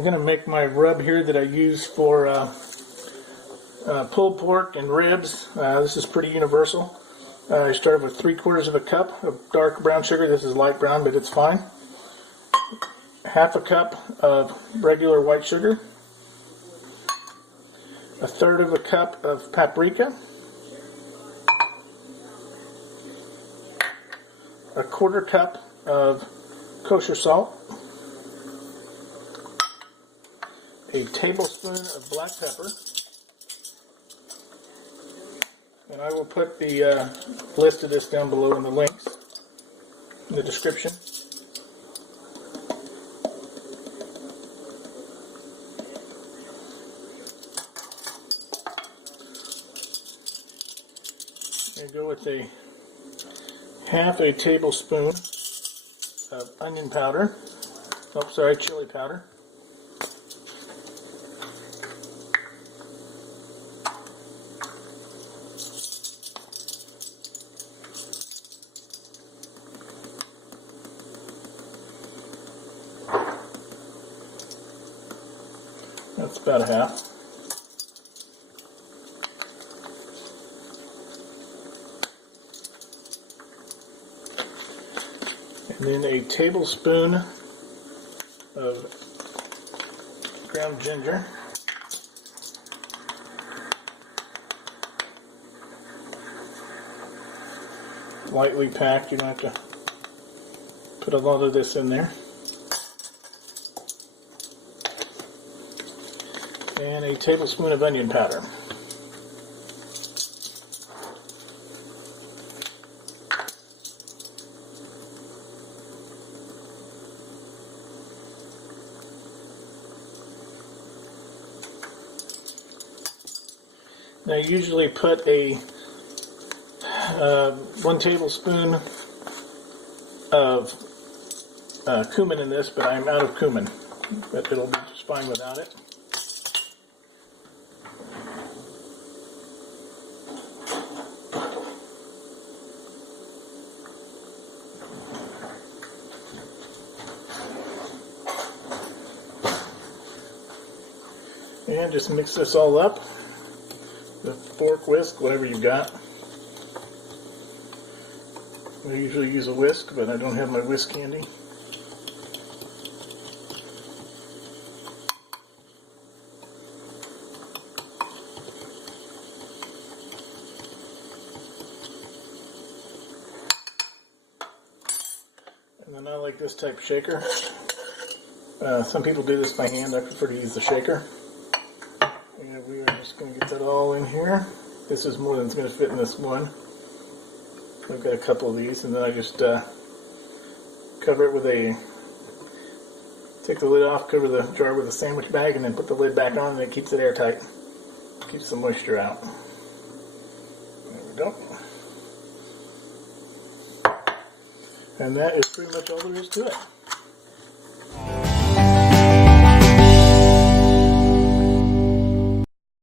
I'm going to make my rub here that I use for pulled pork and ribs. This is pretty universal. I started with 3/4 of a cup of dark brown sugar. This is light brown, but it's fine. Half a cup of regular white sugar. 1/3 of a cup of paprika. 1/4 cup of kosher salt. A tablespoon of black pepper. And I will put the list of this down below in the links in the description. I'm going to go with half a tablespoon of onion powder. Oh, sorry, chili powder. That's about a half. And then a tablespoon of ground ginger. Lightly packed, you don't have to put a lot of this in there. And a tablespoon of onion powder. Now I usually put a 1 tablespoon of cumin in this, but I'm out of cumin. But it'll be just fine without it. And just mix this all up with fork, whisk, whatever you got. I usually use a whisk, but I don't have my whisk handy. And then I like this type of shaker. Some people do this by hand. I prefer to use the shaker. And we are just going to get that all in here. This is more than it's going to fit in this one. I've got a couple of these, and then I just cover it with take the lid off, cover the jar with a sandwich bag, and then put the lid back on, and it keeps it airtight. Keeps the moisture out. There we go. And that is pretty much all there is to it.